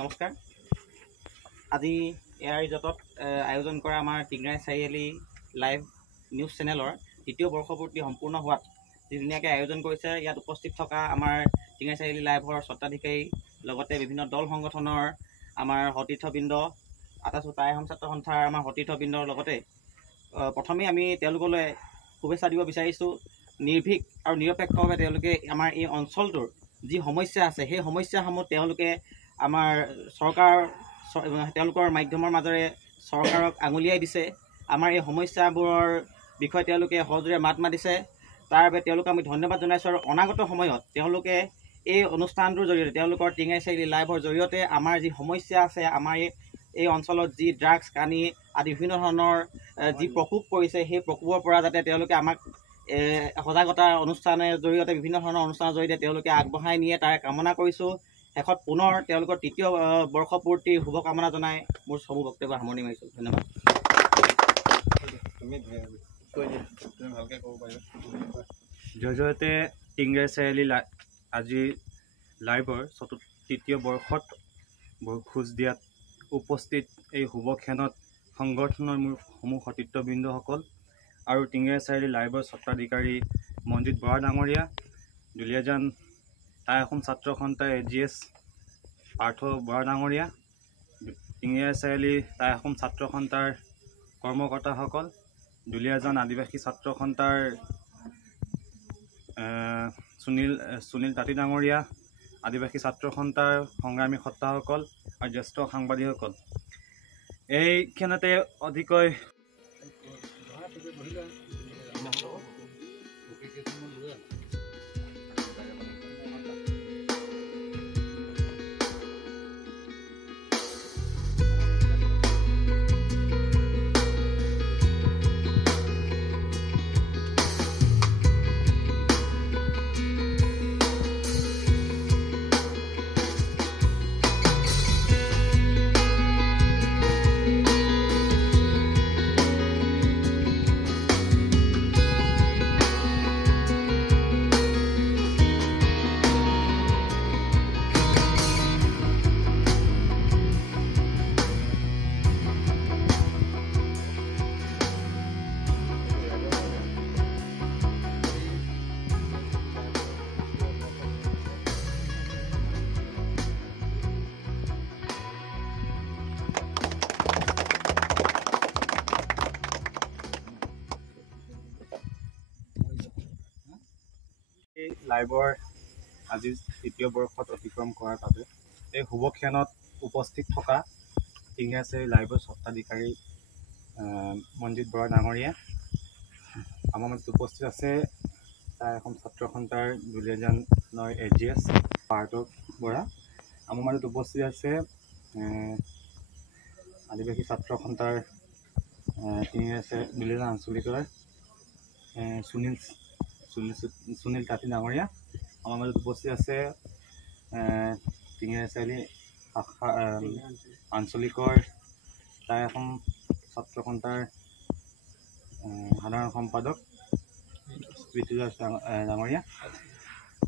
নমস্কাৰ। আজি এয়াৰ ৰিজৰ্টত আয়োজন কৰা আমাৰ টিংৰাই চাৰিআলি লাইভ নিউজ চেনেলৰ দ্বিতীয় বৰ্ষপূৰ্তি সম্পূৰ্ণ হোৱাত যি ধুনীয়াকৈ আয়োজন কৰিছে, ইয়াত উপস্থিত থকা আমাৰ টিংৰাই চাৰিআলি লাইভৰ স্বত্বাধিকাৰী লগতে বিভিন্ন দল সংগঠনৰ আমাৰ সতীৰ্থবৃন্দ, টাই আহোম ছাত্ৰ সন্থাৰ আমাৰ সতীৰ্থবৃন্দৰ লগতে প্ৰথমেই আমি তেওঁলোকলৈ শুভেচ্ছা দিব বিচাৰিছোঁ। নিৰ্ভীক আৰু নিৰপেক্ষভাৱে তেওঁলোকে আমাৰ এই অঞ্চলটোৰ যি সমস্যা আছে সেই সমস্যাসমূহ তেওঁলোকে আমাৰ তেওঁলোকৰ মাধ্যমৰ মাজেৰে চৰকাৰক আঙুলিয়াই দিছে। আমাৰ এই সমস্যাবোৰৰ বিষয়ে তেওঁলোকে সজোৰে মাত মাতিছে। তাৰ বাবে তেওঁলোকক আমি ধন্যবাদ জনাইছোঁ। আৰু অনাগত সময়ত তেওঁলোকে এই অনুষ্ঠানটোৰ জৰিয়তে তেওঁলোকৰ টিংৰাই চাৰিআলি লাইভৰ জৰিয়তে আমাৰ যি সমস্যা আছে, আমাৰ এই অঞ্চলত যি ড্ৰাগছ কানি আদি বিভিন্ন ধৰণৰ যি প্ৰকোপ পৰিছে, সেই প্ৰকোপৰ পৰা যাতে তেওঁলোকে আমাক সজাগতা অনুষ্ঠানৰ জৰিয়তে বিভিন্ন ধৰণৰ অনুষ্ঠানৰ জৰিয়তে তেওঁলোকে আগবঢ়াই নিয়ে তাৰ কামনা কৰিছোঁ। শেষত পুনৰ তেওঁলোকৰ তৃতীয় বৰ্ষপূৰ্তিৰ শুভকামনা জনাই মোৰ চমু বক্তব্য সামৰণি মাৰিছোঁ। ধন্যবাদ। জয়তে টিংৰাই চাৰিআলি আজি লাইভৰ তৃতীয় বৰ্ষত খোজ দিয়াত উপস্থিত এই শুভক্ষণত সংগঠনৰ মোৰ সমূহ সতীৰ্থবৃন্দসকল আৰু টিংৰাই চাৰিআলি লাইভৰ স্বত্বাধিকাৰী মনজিত বৰা ডাঙৰীয়া, দুলীয়াজান টাই আহোম ছাত্ৰ সন্থাৰ AGS পাৰ্থ বৰা ডাঙৰীয়া, টিংৰাই চাৰিআলি টাই আহোম ছাত্ৰ সন্থাৰ কৰ্মকৰ্তাসকল, দুলীয়াজান আদিবাসী ছাত্ৰ সন্থাৰ সুনীল তাঁতী ডাঙৰীয়া, আদিবাসী ছাত্ৰ সন্থাৰ সংগ্ৰামী সত্তাসকল আৰু জ্যেষ্ঠ সাংবাদিকসকল, এইক্ষণতে অতিকৈ লাইভৰ আজি তৃতীয় বৰ্ষত অতিক্ৰম কৰাৰ বাবে এই শুভক্ষণত উপস্থিত থকা টিংৰাই চাৰিআলি লাইভৰ স্বত্বাধিকাৰী মনজিত বৰা ডাঙৰীয়া, আমাৰ মাজত উপস্থিত আছে টাই আহোম ছাত্ৰ সন্থাৰ দুলীয়াজানৰ AGS পাৰ্থ বৰা, আমাৰ মাজত উপস্থিত আছে আদিবাসী ছাত্ৰ সন্থাৰ দুলীয়াজান আঞ্চলিকৰ সুনীল তাঁতী ডাঙৰীয়া, আমাৰ মাজত উপস্থিত আছে টিংৰাই চাৰিআলি আঞ্চলিকৰ টাই আহোম ছাত্ৰ সন্থাৰ সাধাৰণ সম্পাদক ঋতুৰাজ ডাঙৰীয়া,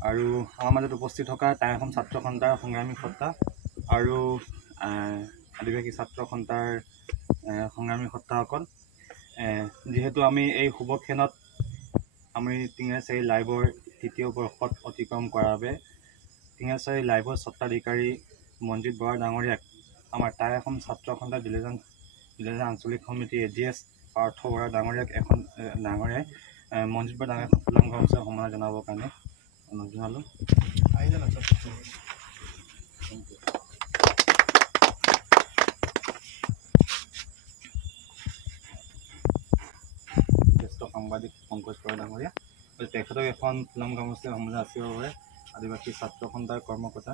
আৰু আমাৰ মাজত উপস্থিত থকা টাই আহোম ছাত্ৰ সন্থাৰ সংগ্ৰামী সত্তা আৰু আদিবাসী ছাত্ৰ সন্থাৰ সংগ্ৰামী সত্তাসকল। যিহেতু আমি এই শুভক্ষণত আমি টিংৰাই চাৰিআলি লাইভৰ তৃতীয় বৰ্ষত অতিক্ৰম কৰাৰ বাবে টিংৰাই চাৰিআলি লাইভৰ স্বত্বাধিকাৰী মনজিত বৰা ডাঙৰীয়াক আমাৰ টাই আহোম ছাত্ৰ সন্থাৰ দুলীয়াজান আঞ্চলিক সমিতি AGS পাৰ্থ বৰা ডাঙৰীয়াই মনজিত বৰা ডাঙৰীয়াক ফুলাম গামোচা সন্মান জনাবৰ কাৰণে অনুৰোধ জনালোঁ। জ্যেষ্ঠ সাংবাদিক পংকজ বৰা ডাঙৰীয়া, তেখেতক এখন ফুলাম গামোচা সন্মান যাচিবৰ বাবে আদিবাসী ছাত্ৰ সন্থাৰ কৰ্মকৰ্তা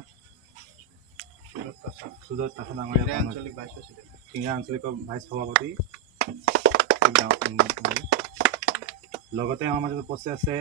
সুজত কাছা ডাঙৰীয়া, টিংৰাই আঞ্চলিকৰ ভাইচ সভাপতি, লগতে আমাৰ মাজত উপস্থিত আছে